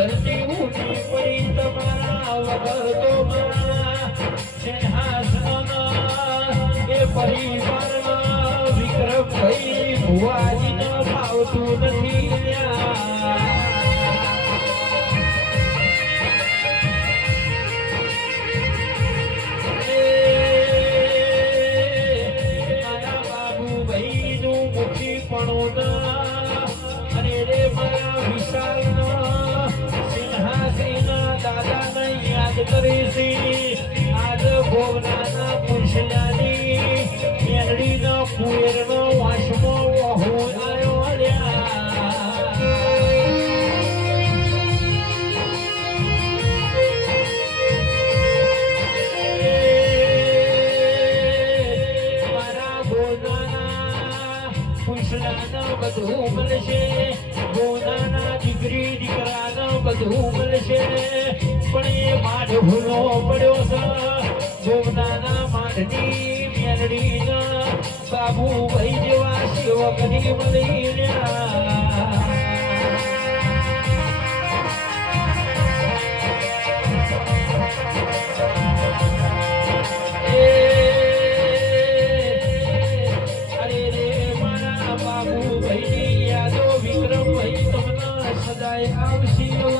ધરતી ઊંચી પડી તમારા વગર તો મારા સિંહાસન એ પરિવારમાં વિક્રમભાઈ ભુવાજીને ફાવતું નથી અને રે મારા વિશાલ સિંહાસન દાદાને યાદ કરીશ આજ ભોગનાના પુષ્યાની મેરડીનો કુવેરનો વાસમો વહુ આવ્યો બધું મળશે ગોનાના દીકરી દીકરાનો બધું મળશે પણ એ માઢ ભૂલો પડ્યો છે ગોનાના માઢની મેલડીના બાબુ ભાઈ જેવા સેવકની મળી સદાય આવશી